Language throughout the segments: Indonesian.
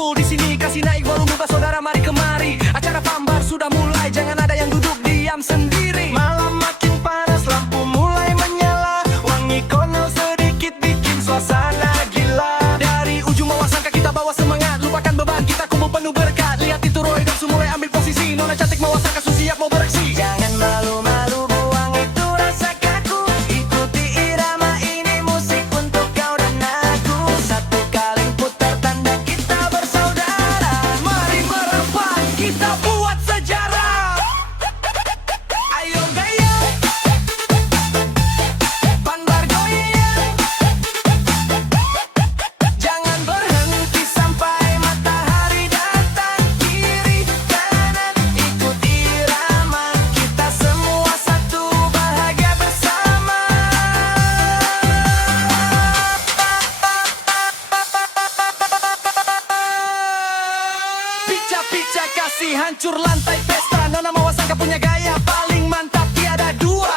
berkumpul di sini, kasih naik volume buka saudara, mari kemari. Acara Pambar sudah mulai, jangan ada yang duduk diam sendiri. Malam makin panas, lampu mulai menyala, wangi konel sedikit bikin suasana gila. Dari ujung bawah sangka kita bawa semangat, lupakan beban, kita kumpul penuh berkat. Lihat itu Roy dan mulai ambil posisi, nona cantik bawah sangka siap mau beraksi. Jangan malu-malu, buang itu rasa kaku, ikuti irama ini, musik untuk kau dan aku. Satu kali putar tanda kita bersaudara, Mari merapat, kita buat sejarah. ayo gaya Pambar goyang, jangan berhenti sampai matahari datang. Kiri kanan ikut irama, kita semua satu, bahagia bersama. Pica-pica kasih hancur lantai pesta, nona mau sangka punya gaya paling mantap tiada dua.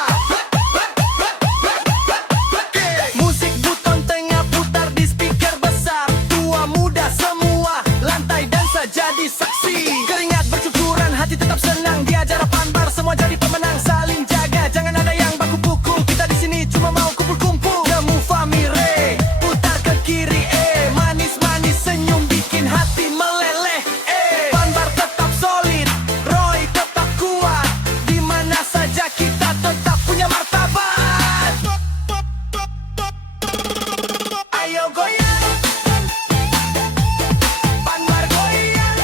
Musik buton tengah putar di speaker besar, tua muda semua lantai dansa jadi saksi. Keringat bercucuran, hati tetap senang di acara Pambar, semua jadi pemenang saling jaga, jangan ada yang baku pukul. Kita di sini cuma mau kumpul-kumpul. Nemu famire, putar ke kiri, manis-manis senyum bikin hati meleleh. Pambar tetap solid, Roy tetap kuat, di mana saja kita tetap punya martabat. Ayo goyang Pambar goyang,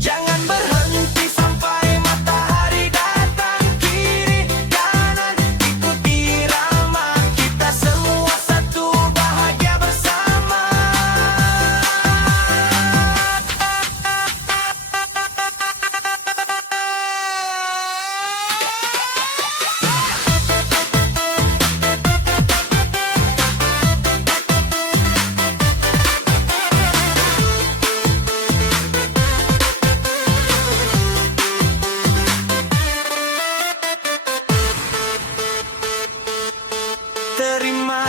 jangan berhenti sampai matahari datang. Kiri kanan ikut irama, kita semua satu, bahagia bersama. Terima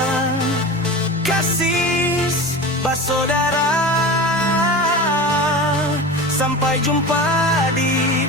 kasih saudara, sampai jumpa di